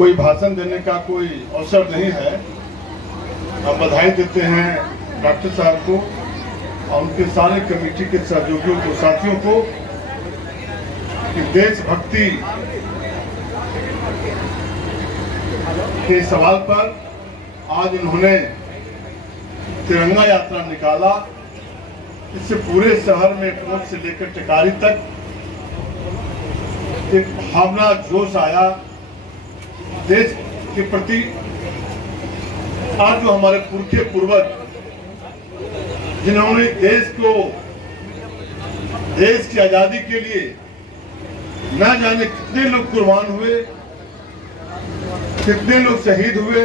कोई भाषण देने का कोई अवसर नहीं है। हम बधाई देते हैं डॉक्टर साहब को और उनके सारे कमेटी के सहयोगियों को, साथियों को कि देशभक्ति के सवाल पर आज उन्होंने तिरंगा यात्रा निकाला। इससे पूरे शहर में कोट से लेकर टिकारी तक एक भावना, जोश आया देश के प्रति। आज जो हमारे पुरखे पूर्वज जिन्होंने देश की आजादी के लिए न जाने कितने लोग कुर्बान हुए, कितने लोग शहीद हुए,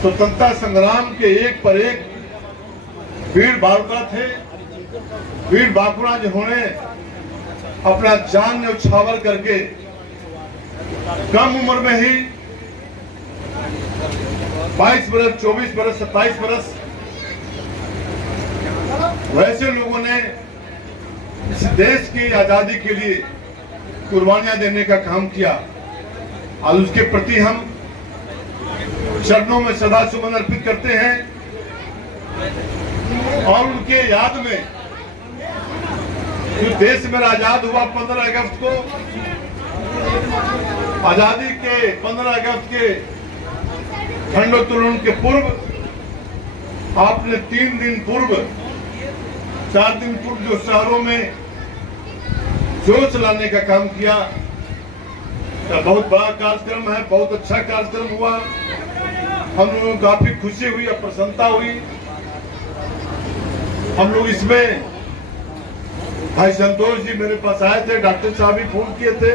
स्वतंत्रता संग्राम के एक पर एक वीर बावड़ा थे। वीर बावड़ा जिन्होंने अपना जान न्यौछावर करके कम उम्र में ही 22 बरस, 24 बरस, 27 बरस वैसे लोगों ने इस देश की आजादी के लिए कुर्बानियां देने का काम किया और उसके प्रति हम चरणों में सदा सुमन अर्पित करते हैं। और उनके याद में जो देश मेरा आजाद हुआ 15 अगस्त को, आजादी के 15 अगस्त के झंडोत्तोलन के पूर्व आपने 3 दिन पूर्व, 4 दिन पूर्व जो शहरों में जोश लाने का काम किया, बहुत बड़ा कार्यक्रम है, बहुत अच्छा कार्यक्रम हुआ। हम लोगों को काफी खुशी हुई और प्रसन्नता हुई। हम लोग इसमें भाई संतोष जी मेरे पास आए थे, डॉक्टर साहब भी फोन किए थे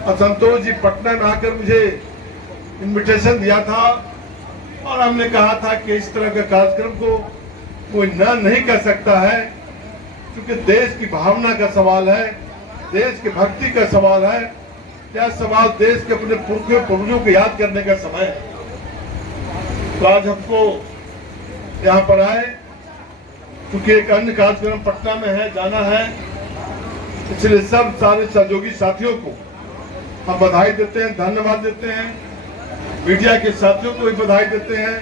और संतोष जी पटना में आकर मुझे इनविटेशन दिया था और हमने कहा था कि इस तरह का कार्यक्रम को कोई नहीं कर सकता है, क्योंकि देश की भावना का सवाल है, देश की भक्ति का सवाल है। यह सवाल देश के अपने पुरखों पूर्वजों को याद करने का समय है। तो आज हमको यहाँ पर आए क्योंकि एक अन्य कार्यक्रम पटना में है, जाना है, इसलिए सब सारे सहयोगी साथियों को हम बधाई देते हैं, धन्यवाद देते हैं। मीडिया के साथियों को भी बधाई देते हैं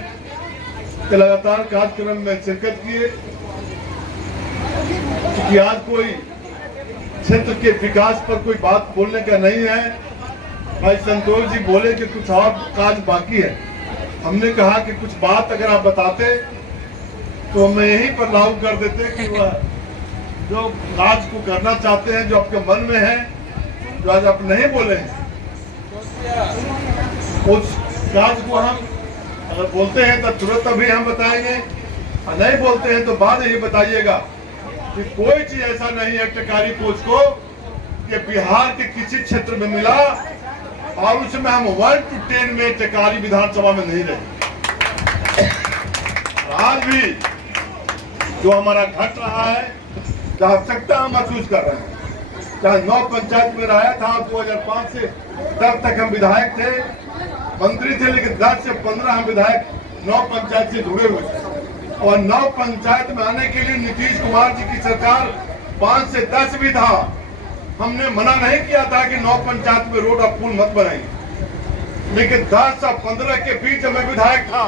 कि लगातार कार्यक्रम में शिरकत किए। क्योंकि आज कोई क्षेत्र के विकास पर कोई बात बोलने का नहीं है। भाई संतोष जी बोले कि कुछ और काज बाकी है। हमने कहा कि कुछ बात अगर आप बताते तो मैं यहीं पर लागू कर देते कि वह जो काज को करना चाहते हैं, जो आपके मन में है, जो आज आप नहीं बोले हैं, उस काज को हम अगर बोलते हैं तो तुरंत अभी हम बताएंगे, और नहीं बोलते हैं तो बाद ही बताइएगा कि कोई चीज ऐसा नहीं है टिकारी कोच को कि बिहार के किसी क्षेत्र में मिला और उसमें हम 1 to 10 में टिकारी विधानसभा में नहीं रहे। आज भी जो हमारा घट रहा है, जहाँ आवश्यकता हम महसूस कर रहे हैं, चाहे 9 पंचायत में रहा था, 2005 से 10 तक हम विधायक थे, मंत्री थे, लेकिन 10 से 15 हम विधायक 9 पंचायत से जुड़े हुए थे। और 9 पंचायत में आने के लिए नीतीश कुमार जी की सरकार 5 से 10 भी था। हमने मना नहीं किया था कि 9 पंचायत में रोड और पुल मत बनाएंगे, लेकिन 10 और 15 के बीच में विधायक था।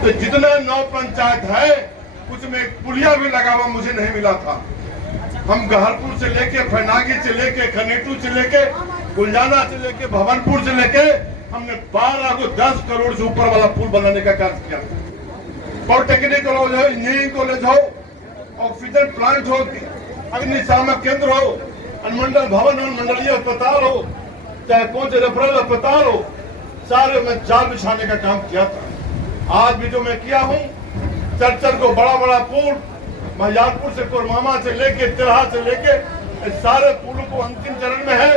तो जितना 9 पंचायत है उसमें एक पुलिया भी लगा हुआ मुझे नहीं मिला था। हम गहरपुर से लेके, फनागी से लेके, खनेटू से लेके, गुलजाना से लेके, भवनपुर से लेके हमने 12 को 10 करोड़ से ऊपर वाला पुल बनाने का कार्य किया। पॉलिटेक्निक कॉलेज हो, इंजीनियरिंग कॉलेज हो, ऑक्सीजन प्लांट हो, अग्निशामक केंद्र हो, अनुमंडल भवन हो, मंडलीय अस्पताल हो, चाहे कौन से रेफरल अस्पताल हो, सारे में जाल बिछाने का काम किया था। आज भी जो मैं किया हूँ, चरचर को बड़ा बड़ा पुल, महियारपुर से कोरमामा से लेके, तिरहा से लेके, सारे पुलों को अंतिम चरण में है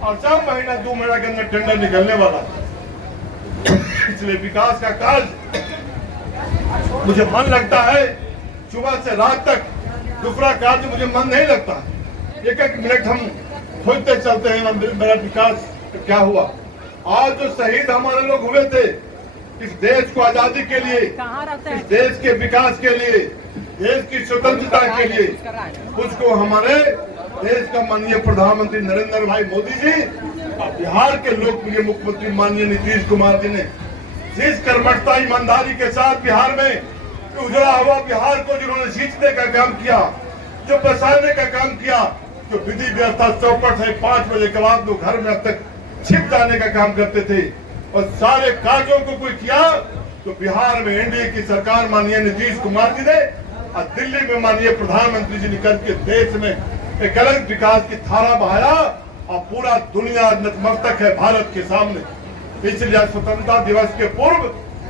और 4 महीना 2 महीना के अंदर टेंडर निकलने वाला। इसलिए विकास का कार्य मुझे मन लगता है, सुबह से रात तक दूसरा कार्य मुझे मन नहीं लगता। एक मिनट हम सोचते चलते हैं मेरा विकास क्या हुआ। आज जो शहीद हमारे लोग हुए थे इस देश को आजादी के लिए, इस देश के विकास के लिए, देश की स्वतंत्रता के लिए, उसको हमारे देश का माननीय प्रधानमंत्री नरेंद्र भाई मोदी जी बिहार के लोकप्रिय मुख्यमंत्री माननीय नीतीश कुमार जी ने जिस कर्मठता ईमानदारी के साथ बिहार में उजड़ा हुआ बिहार को जिन्होंने सींचने का काम किया, जो बसाने का काम किया, जो विधि व्यवस्था चौपट है, 5 बजे के बाद लोग घर में अब तक छिप जाने का काम करते थे और सारे कार्यों को कोई किया तो बिहार में एनडीए की सरकार माननीय नीतीश कुमार जी ने और दिल्ली में माननीय प्रधानमंत्री जी निकल के देश में एक अलग विकास की धारा बहाया और पूरा दुनिया नतमस्तक है भारत के सामने। इसलिए स्वतंत्रता दिवस के पूर्व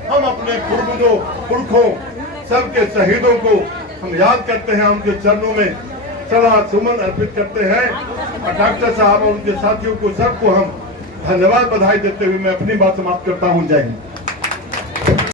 हम अपने पूर्वजों, पुरखों, सबके शहीदों को हम याद करते हैं, उनके चरणों में श्रद्धा सुमन अर्पित करते हैं और डॉक्टर साहब और उनके साथियों को सबको हम धन्यवाद बधाई देते हुए मैं अपनी बात समाप्त करता हूँ। जय हिंद।